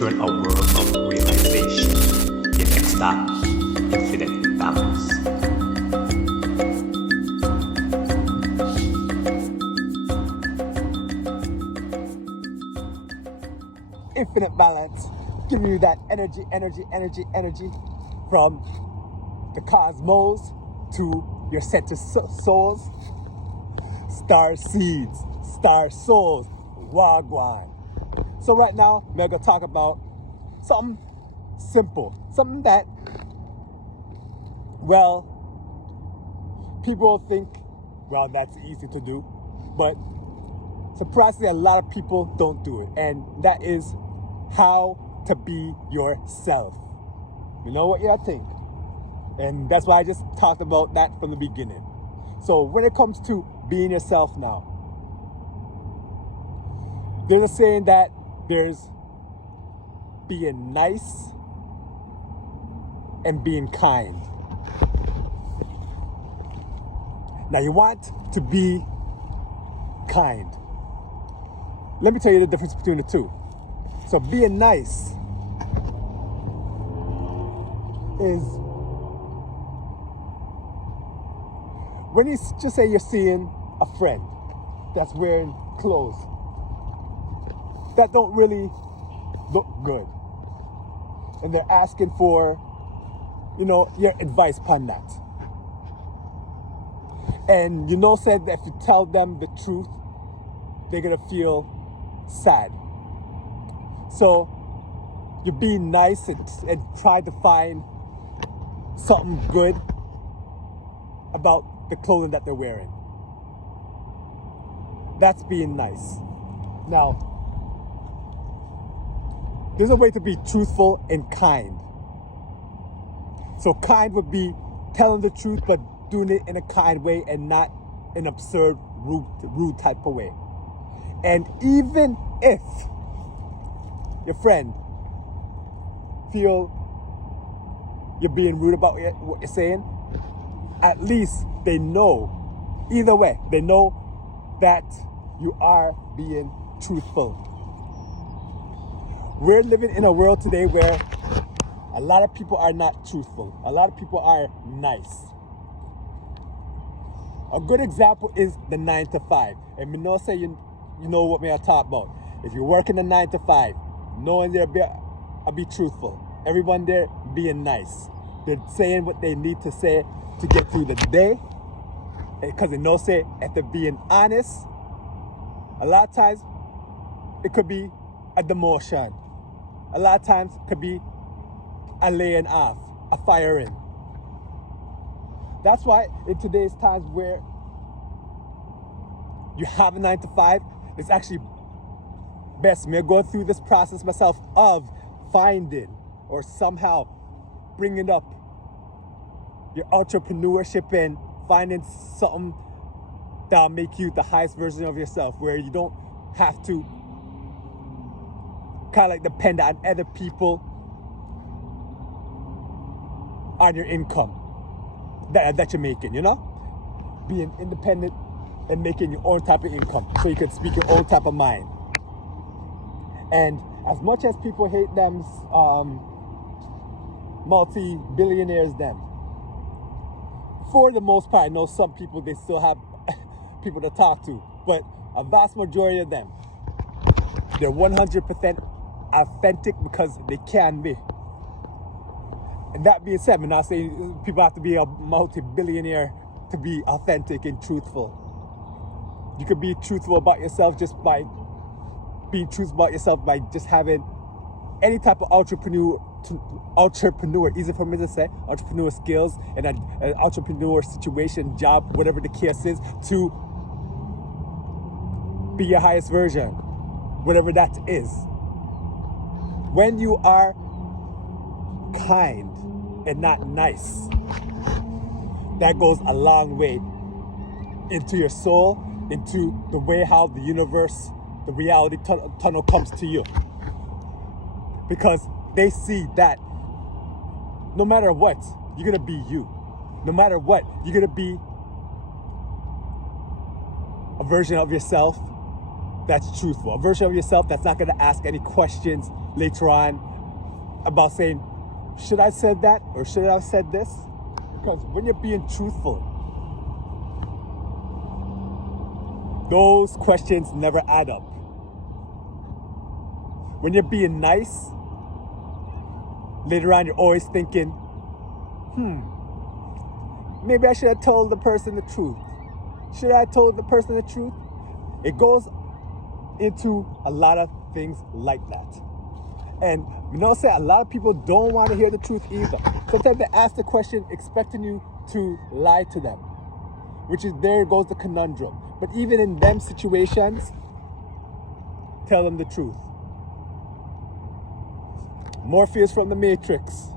entering a world of realization in ecstatic, infinite balance. Infinite balance, giving you that energy from the cosmos to your center souls. Star seeds, star souls, wagwan. So right now, we're gonna talk about something simple, something that, well, people think, well, that's easy to do, but surprisingly, a lot of people don't do it, and that is how to be yourself. You know what you think? And that's why I just talked about that from the beginning. So when it comes to being yourself now, there's a saying that there's being nice and being kind. Now you want to be kind. Let me tell you the difference between the two. So being nice is when you just say you're seeing a friend that's wearing clothes that don't really look good, and they're asking for, your advice upon that. And said that if you tell them the truth, they're gonna feel sad. So you're being nice and try to find something good about the clothing that they're wearing. That's being nice. Now, there's a way to be truthful and kind. So kind would be telling the truth, but doing it in a kind way and not an absurd, rude type of way. And even if your friend feel you're being rude about what you're saying, at least they know, either way, they know that you are being truthful. We're living in a world today where a lot of people are not truthful. A lot of people are nice. A good example is the 9 to 5. And me say you know what me I talk about. If you're working a 9 to 5, knowing they're be truthful. Everyone there being nice. They're saying what they need to say to get through the day. Because they say if they're being honest, a lot of times it could be a demotion. A lot of times it could be a laying off, a firing. That's why in today's times where you have a 9 to 5, it's actually best. Me going through this process myself of finding or somehow bringing up your entrepreneurship and finding something that'll make you the highest version of yourself, where you don't have to kind of like depend on other people on your income that you're making, being independent and making your own type of income so you can speak your own type of mind. And as much as people hate them multi-billionaires, them, for the most part, I know some people, they still have people to talk to, but a vast majority of them, they're 100% authentic because they can be. And that being said, I'm not saying people have to be a multi-billionaire to be authentic and truthful. You could be truthful about yourself just by being truthful about yourself by just having any type of entrepreneur, easy for me to say, entrepreneur skills and an entrepreneur situation, job, whatever the case is, to be your highest version, whatever that is. When you are kind and not nice, that goes a long way into your soul, into the way how the universe, the reality tunnel comes to you. Because they see that no matter what, you're gonna be you. No matter what, you're gonna be a version of yourself that's truthful, a version of yourself that's not gonna ask any questions later on about saying, should I have said that or should I have said this? Because when you're being truthful, those questions never add up. When you're being nice, later on you're always thinking, maybe I should have told the person the truth. Should I have told the person the truth? It goes into a lot of things like that. And say a lot of people don't want to hear the truth either. Sometimes they ask the question expecting you to lie to them, which is, there goes the conundrum. But even in them situations, tell them the truth. Morpheus from the Matrix.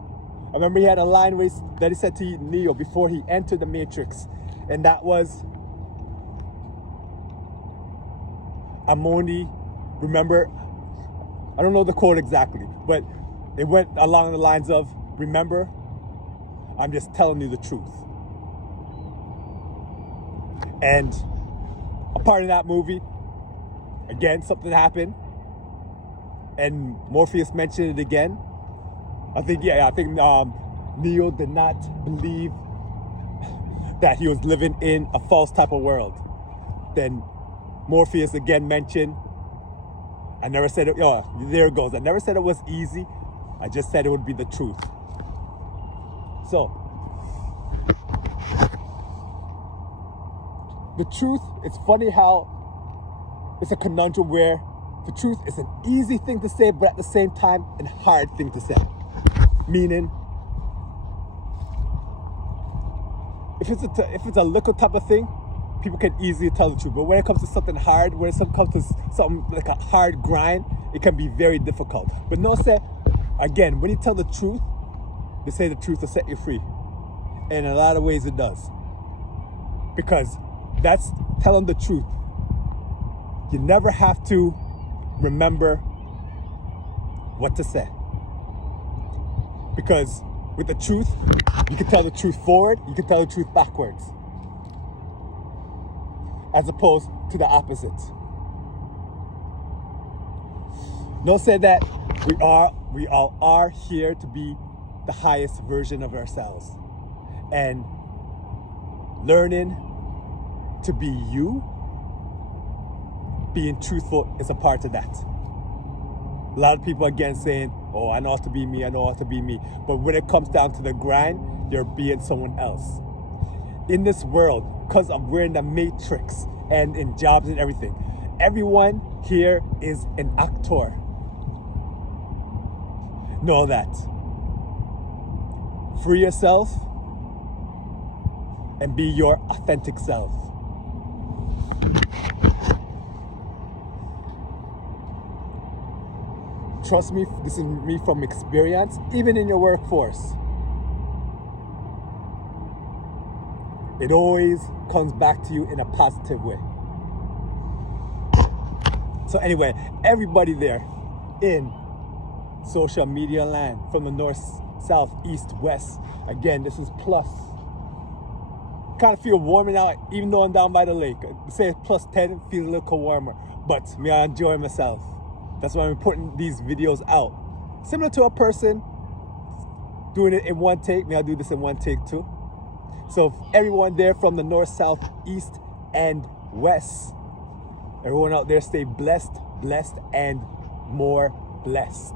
I remember he had a line that he said to Neo before he entered the Matrix, and that was, I'm only, remember, I don't know the quote exactly, but it went along the lines of, remember, I'm just telling you the truth. And a part of that movie, again, something happened, and Morpheus mentioned it again. I think Neo did not believe that he was living in a false type of world. Then Morpheus again mentioned, I never said it, there it goes. I never said it was easy. I just said it would be the truth. So, the truth, it's funny how it's a conundrum where the truth is an easy thing to say, but at the same time, a hard thing to say. Meaning, if it's a little type of thing, people can easily tell the truth. But when it comes to something hard, when it comes to something like a hard grind, it can be very difficult. But again, when you tell the truth, they say the truth will set you free. And in a lot of ways it does. Because that's telling the truth. You never have to remember what to say. Because with the truth, you can tell the truth forward, you can tell the truth backwards. As opposed to the opposite. No say that we all are here to be the highest version of ourselves. And learning to be you, being truthful is a part of that. A lot of people again saying, oh, I know how to be me, I know how to be me. But when it comes down to the grind, you're being someone else. In this world, because we're in the matrix and in jobs and everything, everyone here is an actor. Know that. Free yourself and be your authentic self. Trust me, this is me from experience, even in your workforce. It always comes back to you in a positive way. So anyway, everybody there in social media land, from the north, south, east, west, again, this is plus. Kind of feel warmer now, even though I'm down by the lake. Say it's plus 10, feels a little warmer, but me, I enjoy myself. That's why I'm putting these videos out. Similar to a person doing it in one take, me, I'll do this in one take too. So everyone there from the north, south, east, and west, everyone out there stay blessed, and more blessed.